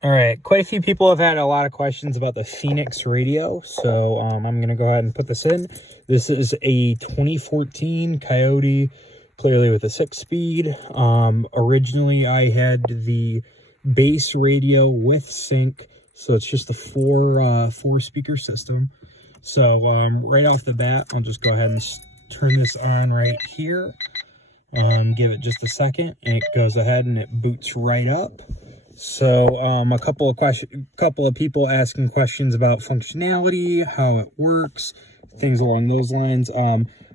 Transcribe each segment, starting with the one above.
All right, quite a few people have had a lot of questions about the Phoenix radio, so I'm going to go ahead and put this in. This is a 2014 Coyote, clearly with a 6-speed. Originally, I had the base radio with sync, so it's just a four-speaker system. So right off the bat, I'll just go ahead and turn this on right here. Give it just a second, and it goes ahead and it boots right up. So a couple of people asking questions about functionality, how it works, things along those lines.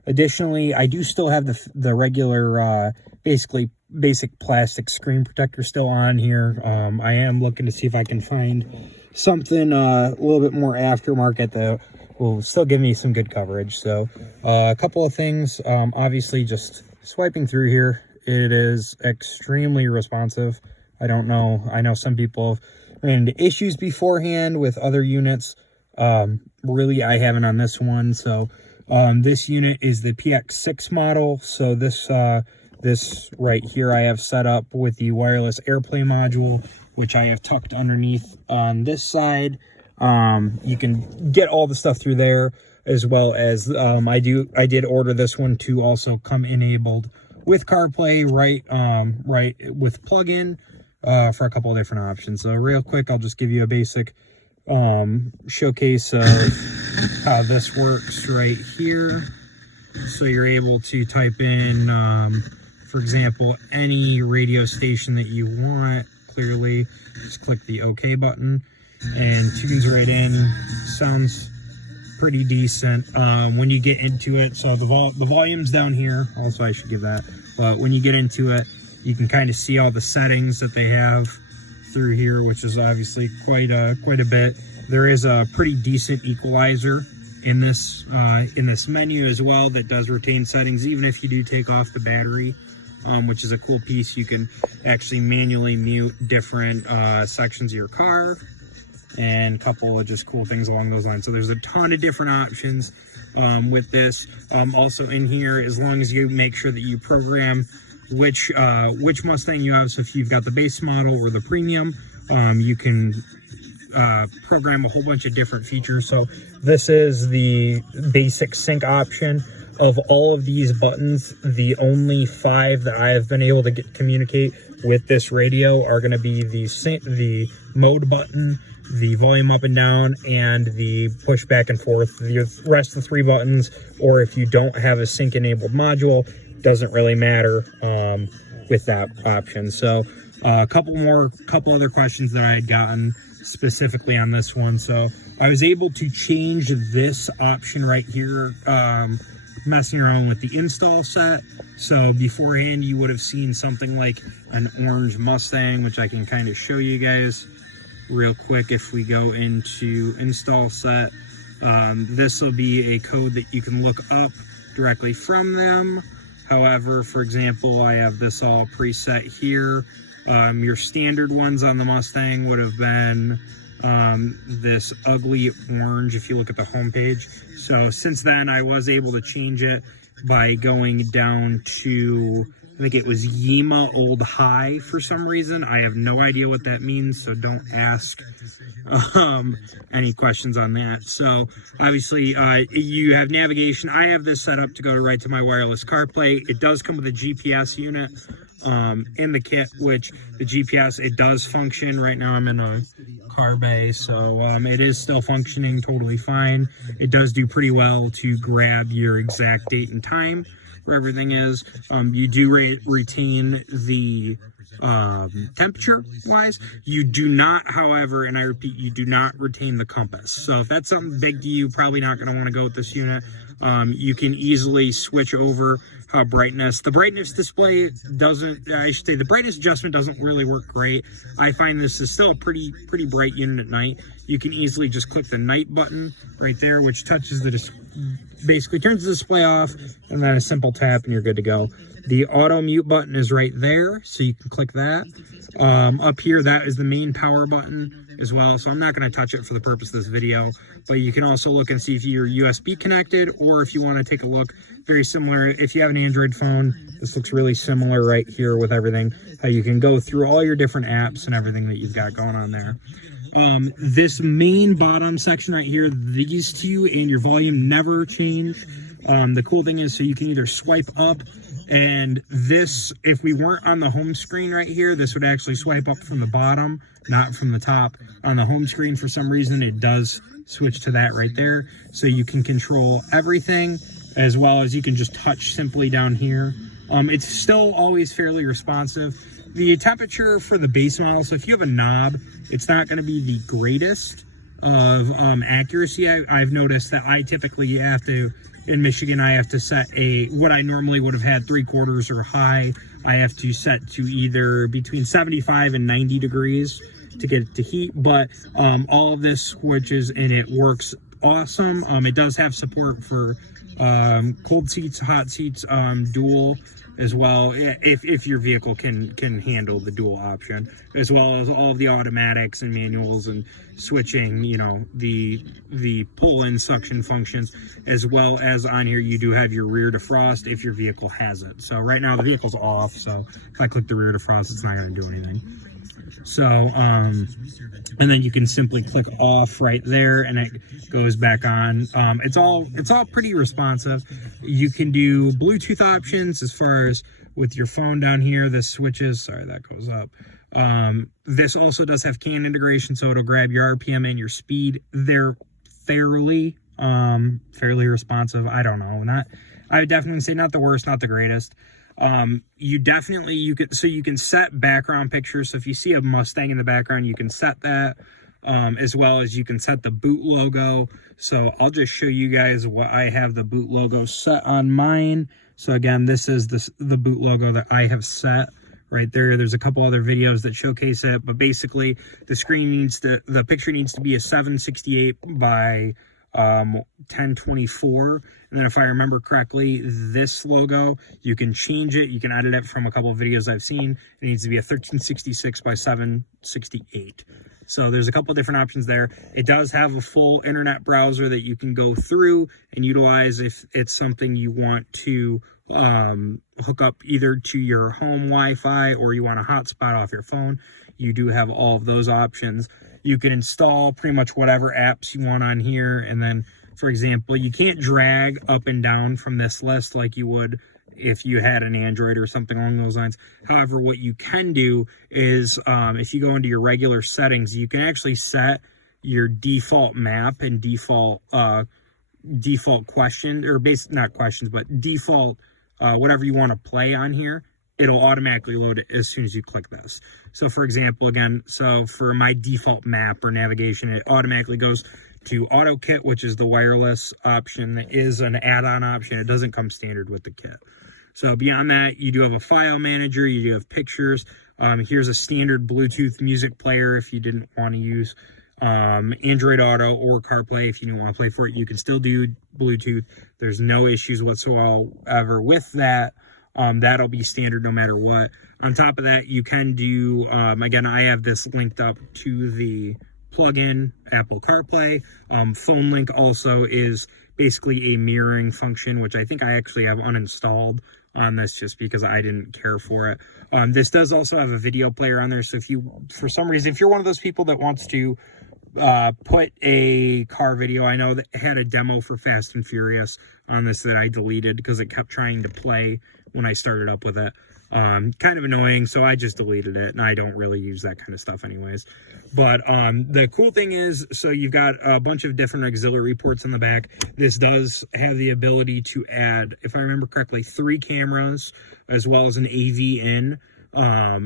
Additionally, I do still have the regular basic plastic screen protector still on here. I am looking to see if I can find something a little bit more aftermarket that will still give me some good coverage. So a couple of things. Obviously, just swiping through here, it is extremely responsive. I don't know. I know some people have ran into issues beforehand with other units. Really, I haven't on this one. So this unit is the PX6 model. So this right here I have set up with the wireless AirPlay module, which I have tucked underneath on this side. You can get all the stuff through there, as well as I did order this one to also come enabled with CarPlay, right with plug-in. For a couple of different options. So real quick, I'll just give you a basic showcase of how this works right here. So you're able to type in, for example, any radio station that you want. Clearly, just click the OK button and tunes right in. Sounds pretty decent. When you get into it, so the volume's down here. Also, I should give that. But when you get into it, you can kind of see all the settings that they have through here, which is obviously quite a bit. There is a pretty decent equalizer in this menu as well that does retain settings, even if you do take off the battery, which is a cool piece. You can actually manually mute different sections of your car, and a couple of just cool things along those lines. So there's a ton of different options with this. Also in here, as long as you make sure that you program which Mustang you have. So if you've got the base model or the premium, you can program a whole bunch of different features. So this is the basic sync option. Of all of these buttons, the only 5 that I have been able to communicate with this radio are going to be the mode button, the volume up and down, and the push back and forth. The rest of the 3 buttons, or if you don't have a sync enabled module, doesn't really matter with that option. So a couple other questions that I had gotten specifically on this one. So I was able to change this option right here, messing around with the install set. So beforehand, you would have seen something like an orange Mustang, which I can kind of show you guys real quick. If we go into install set, this will be a code that you can look up directly from them. However, for example, I have this all preset here. Your standard ones on the Mustang would have been this ugly orange if you look at the homepage. So since then, I was able to change it by going down to, I think it was Yima Old High for some reason. I have no idea what that means, so don't ask any questions on that. So obviously you have navigation. I have this set up to go right to my wireless CarPlay. It does come with a GPS unit in the kit, which the GPS, it does function. Right now I'm in a car bay, so it is still functioning totally fine. It does do pretty well to grab your exact date and time where everything is. You do retain the temperature wise. You do not, however, and I repeat, you do not retain the compass. So if that's something big to you, probably not going to want to go with this unit. You can easily switch over brightness. The brightness display doesn't, I should say the brightness adjustment doesn't really work great. I find this is still a pretty bright unit at night. You can easily just click the night button right there, which touches the basically turns the display off, and then a simple tap and you're good to go. The auto mute button is right there, so you can click that. Up here, that is the main power button. as well. So I'm not going to touch it for the purpose of this video, but you can also look and see if you're USB connected, or if you want to take a look, very similar. If you have an Android phone, this looks really similar right here with everything, how you can go through all your different apps and everything that you've got going on there. This main bottom section right here, these two and your volume never change. The cool thing is, so you can either swipe up, and this, if we weren't on the home screen right here, this would actually swipe up from the bottom, not from the top. On the home screen, for some reason, it does switch to that right there. So you can control everything, as well as you can just touch simply down here. It's still always fairly responsive. The temperature for the base model, so if you have a knob, it's not going to be the greatest of accuracy. I've noticed that I typically have to, in Michigan, I have to set what I normally would have had 3/4 or high, I have to set to either between 75 and 90 degrees to get it to heat. But all of this switches and it works awesome. It does have support for cold seats, hot seats, dual as well, if your vehicle can handle the dual option, as well as all of the automatics and manuals and switching, you know, the pull-in suction functions, as well as on here you do have your rear defrost if your vehicle has it. So right now the vehicle's off, so if I click the rear defrost, it's not going to do anything. So and then you can simply click off right there and it goes back on. It's all pretty responsive. You can do Bluetooth options as far as with your phone down here. This switches, sorry, that goes up. This also does have CAN integration, so it'll grab your RPM and your speed. They're fairly responsive. I don't know, I would definitely say not the worst, not the greatest. You can set background pictures. So if you see a Mustang in the background, you can set that, as well as you can set the boot logo. So I'll just show you guys what I have the boot logo set on mine. So again, this is the boot logo that I have set right there. There's a couple other videos that showcase it, but basically the picture needs to be a 768 by 1024. And then if I remember correctly, this logo, you can change it, you can edit it from a couple of videos I've seen. It needs to be a 1366 by 768. So there's a couple of different options there. It does have a full internet browser that you can go through and utilize if it's something you want to hook up either to your home Wi-Fi or you want a hotspot off your phone. You do have all of those options. You can install pretty much whatever apps you want on here. And then, for example, you can't drag up and down from this list like you would if you had an Android or something along those lines. However, what you can do is if you go into your regular settings, you can actually set your default map and default question, or not questions, but default whatever you want to play on here. It'll automatically load it as soon as you click this. So for example, again, so for my default map or navigation, it automatically goes to AutoKit, which is the wireless option. That is an add-on option. It doesn't come standard with the kit. So beyond that, you do have a file manager, you do have pictures. Here's a standard Bluetooth music player if you didn't want to use Android Auto or CarPlay. If you didn't want to play for it, you can still do Bluetooth. There's no issues whatsoever with that. That'll be standard no matter what. On top of that, you can do, again, I have this linked up to the plug-in Apple CarPlay. Phone Link also is basically a mirroring function, which I think I actually have uninstalled on this just because I didn't care for it. This does also have a video player on there. So if you, for some reason, if you're one of those people that wants to put a car video, I know that it had a demo for Fast and Furious on this that I deleted because it kept trying to play when I started up with it. Kind of annoying, so I just deleted it, and I don't really use that kind of stuff anyways. But the cool thing is, so you've got a bunch of different auxiliary ports in the back. This does have the ability to add, if I remember correctly, 3 cameras as well as an AV in.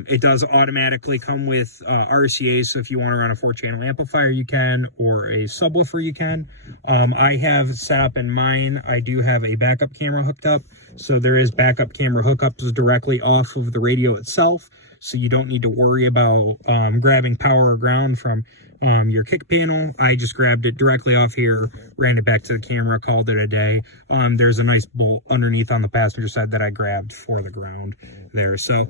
It does automatically come with RCA, so if you want to run a 4-channel amplifier, you can, or a subwoofer, you can. I have set up in mine, I do have a backup camera hooked up, so there is backup camera hookups directly off of the radio itself. so you don't need to worry about grabbing power or ground from your kick panel. I just grabbed it directly off here, ran it back to the camera, called it a day. There's a nice bolt underneath on the passenger side that I grabbed for the ground there. So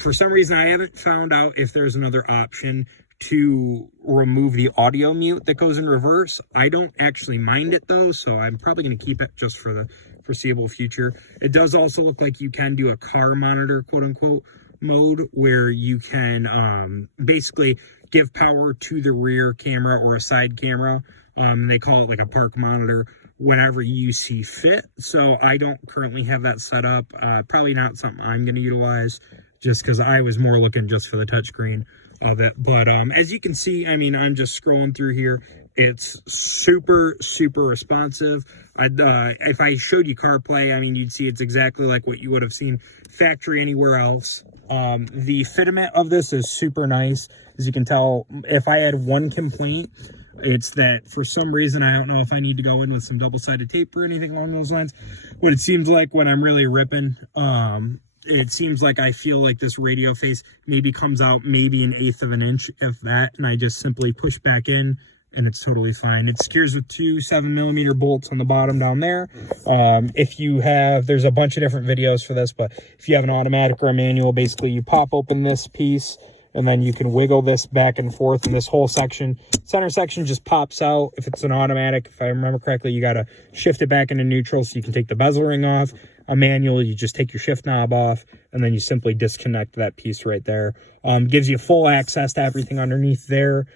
for some reason, I haven't found out if there's another option to remove the audio mute that goes in reverse. I don't actually mind it though, so I'm probably going to keep it just for the foreseeable future. It does also look like you can do a car monitor, quote unquote, mode where you can basically give power to the rear camera or a side camera. They call it like a park monitor whenever you see fit. So I don't currently have that set up. Probably not something I'm going to utilize, just because I was more looking just for the touchscreen of it. But as you can see, I mean, I'm just scrolling through here. It's super responsive. If I showed you CarPlay, I mean, you'd see it's exactly like what you would have seen factory anywhere else. The fitment of this is super nice. As you can tell, if I had one complaint, it's that for some reason, I don't know if I need to go in with some double-sided tape or anything along those lines, but it seems like when I'm really ripping, it seems like I feel like this radio face maybe comes out maybe 1/8 of an inch, if that, and I just simply push back in, and it's totally fine. It secures with 2 7mm bolts on the bottom down there. If you have, there's a bunch of different videos for this, but if you have an automatic or a manual, basically you pop open this piece, and then you can wiggle this back and forth, and this whole section, center section, just pops out. If it's an automatic, if I remember correctly, you got to shift it back into neutral so you can take the bezel ring off. A manual, you just take your shift knob off, and then you simply disconnect that piece right there. Gives you full access to everything underneath there.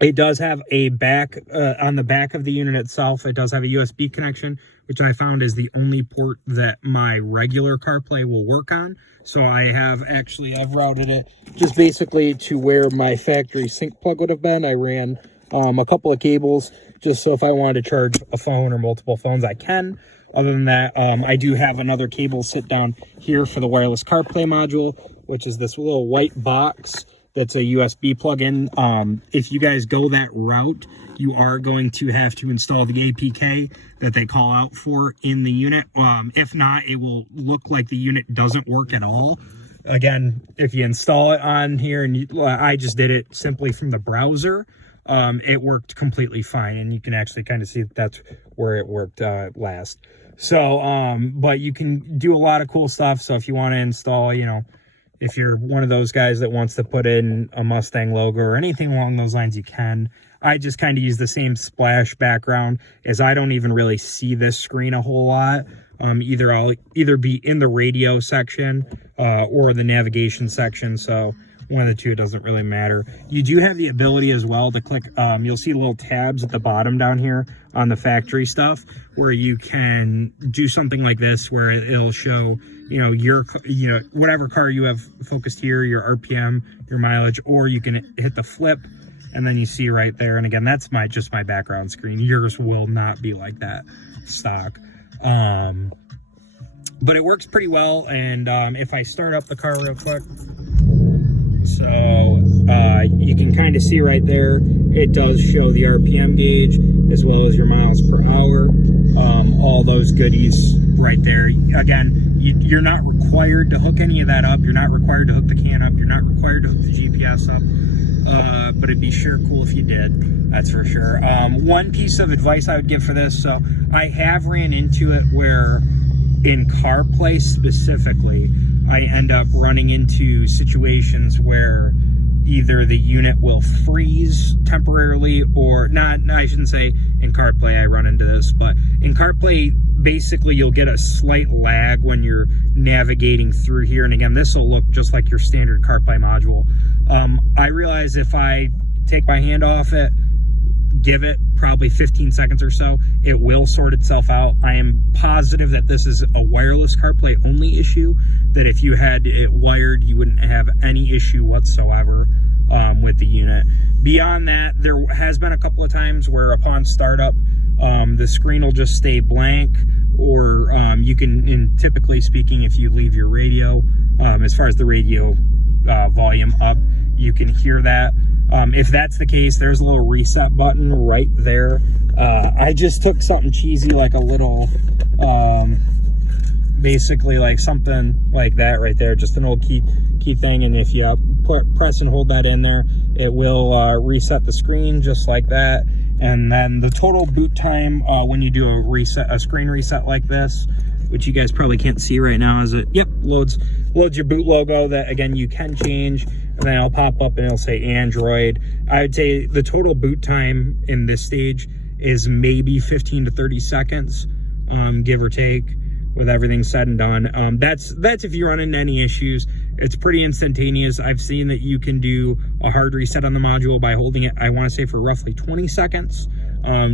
It does have a back, on the back of the unit itself, it does have a USB connection, which I found is the only port that my regular CarPlay will work on. So I've routed it just basically to where my factory sync plug would have been. I ran a couple of cables just so if I wanted to charge a phone or multiple phones, I can. Other than that, I do have another cable sit down here for the wireless CarPlay module, which is this little white box that's a USB plug-in. If you guys go that route, you are going to have to install the APK that they call out for in the unit. If not, it will look like the unit doesn't work at all. Again, if you install it on here, and I just did it simply from the browser, it worked completely fine, and you can actually kind of see that's where it worked last. So, but you can do a lot of cool stuff. So if you want to install, you know, if you're one of those guys that wants to put in a Mustang logo or anything along those lines, you can. I just kind of use the same splash background, as I don't even really see this screen a whole lot. I'll either be in the radio section or the navigation section. So one of the two, it doesn't really matter. You do have the ability as well to click, you'll see little tabs at the bottom down here on the factory stuff, where you can do something like this, where it'll show, you know, whatever car you have focused here, your RPM, your mileage, or you can hit the flip, and then you see right there. And again, that's just my background screen. Yours will not be like that stock. But it works pretty well. And if I start up the car real quick, so you can kind of see right there, it does show the RPM gauge as well as your miles per hour, all those goodies right there. Again, you're not required to hook any of that up. You're not required to hook the can up. You're not required to hook the GPS up, but it'd be sure cool if you did, that's for sure. One piece of advice I would give for this, so I have ran into it where in CarPlay specifically, I end up running into situations where either the unit will freeze temporarily or not. I shouldn't say in CarPlay I run into this, but in CarPlay, basically you'll get a slight lag when you're navigating through here. And again, this will look just like your standard CarPlay module. I realize if I take my hand off it, give it probably 15 seconds or so, it will sort itself out. I am positive that this is a wireless CarPlay only issue, that if you had it wired, you wouldn't have any issue whatsoever with the unit. Beyond that, there has been a couple of times where upon startup, the screen will just stay blank, or you can, and typically speaking, if you leave your radio, as far as the radio volume up, you can hear that. If that's the case, there's a little reset button right there. I just took something cheesy like a little basically like something like that right there, just an old key thing, and if you press and hold that in there, it will reset the screen just like that. And then the total boot time when you do a screen reset like this, which you guys probably can't see right now, is it loads your boot logo that again you can change, and then it'll pop up and it'll say Android. I would say the total boot time in this stage is maybe 15 to 30 seconds, give or take, with everything said and done. That's if you run into any issues. It's pretty instantaneous. I've seen that you can do a hard reset on the module by holding it, I want to say for roughly 20 seconds,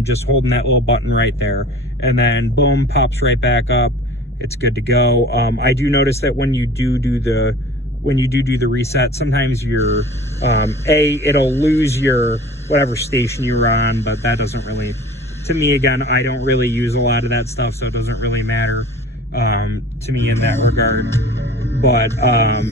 just holding that little button right there, and then boom, pops right back up. It's good to go. I do notice that when you do the reset, sometimes your it'll lose your whatever station you were on, but that doesn't really, to me, again, I don't really use a lot of that stuff, so it doesn't really matter to me in that regard. But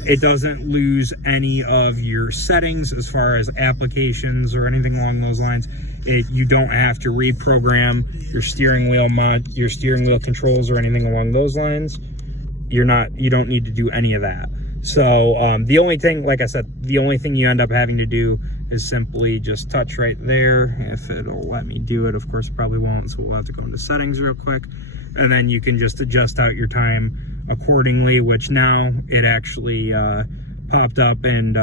it doesn't lose any of your settings as far as applications or anything along those lines. You don't have to reprogram your steering wheel controls or anything along those lines. You don't need to do any of that. So the only thing, like I said, the only thing you end up having to do is simply just touch right there. If it'll let me do it, of course it probably won't, so we'll have to go into settings real quick, and then you can just adjust out your time accordingly, which now it actually popped up and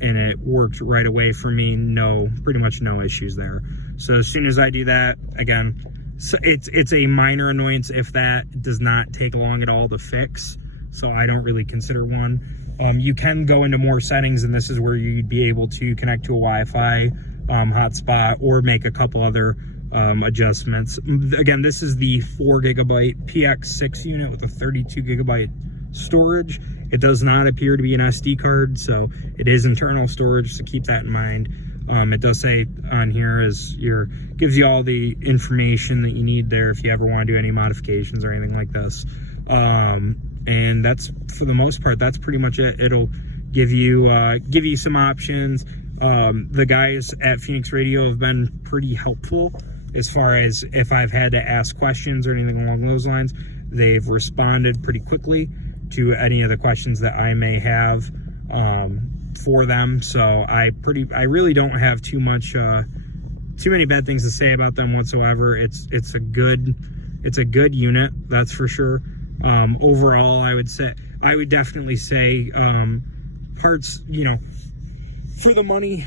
it worked right away for me. Pretty much no issues there. So as soon as I do that, again, so it's a minor annoyance if that does not take long at all to fix, so I don't really consider one. You can go into more settings, and this is where you'd be able to connect to a Wi-Fi hotspot or make a couple other adjustments. Again, this is the 4 GB PX6 unit with a 32 GB storage. It does not appear to be an SD card, so it is internal storage, so keep that in mind. It does say on here gives you all the information that you need there if you ever want to do any modifications or anything like this. And that's, for the most part, that's pretty much it. It'll give you some options. The guys at Phoenix Radio have been pretty helpful as far as if I've had to ask questions or anything along those lines. They've responded pretty quickly to any of the questions that I may have for them. So I really don't have too many bad things to say about them whatsoever. It's a good unit, that's for sure. Overall, I would definitely say parts, for the money,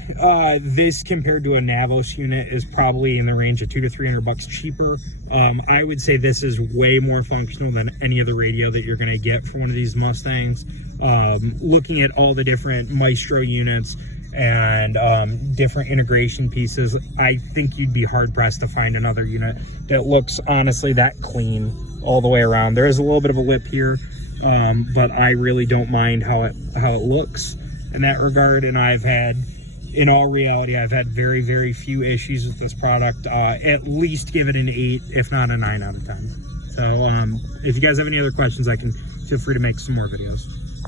this compared to a Navos unit is probably in the range of $200 to $300 cheaper. I would say this is way more functional than any other radio that you're going to get for one of these Mustangs. Looking at all the different Maestro units and different integration pieces, I think you'd be hard-pressed to find another unit that looks honestly that clean all the way around. There is a little bit of a lip here, but I really don't mind how it looks in that regard. And in all reality, I've had very, very few issues with this product. At least give it an 8, if not a 9 out of 10. So if you guys have any other questions, feel free to make some more videos.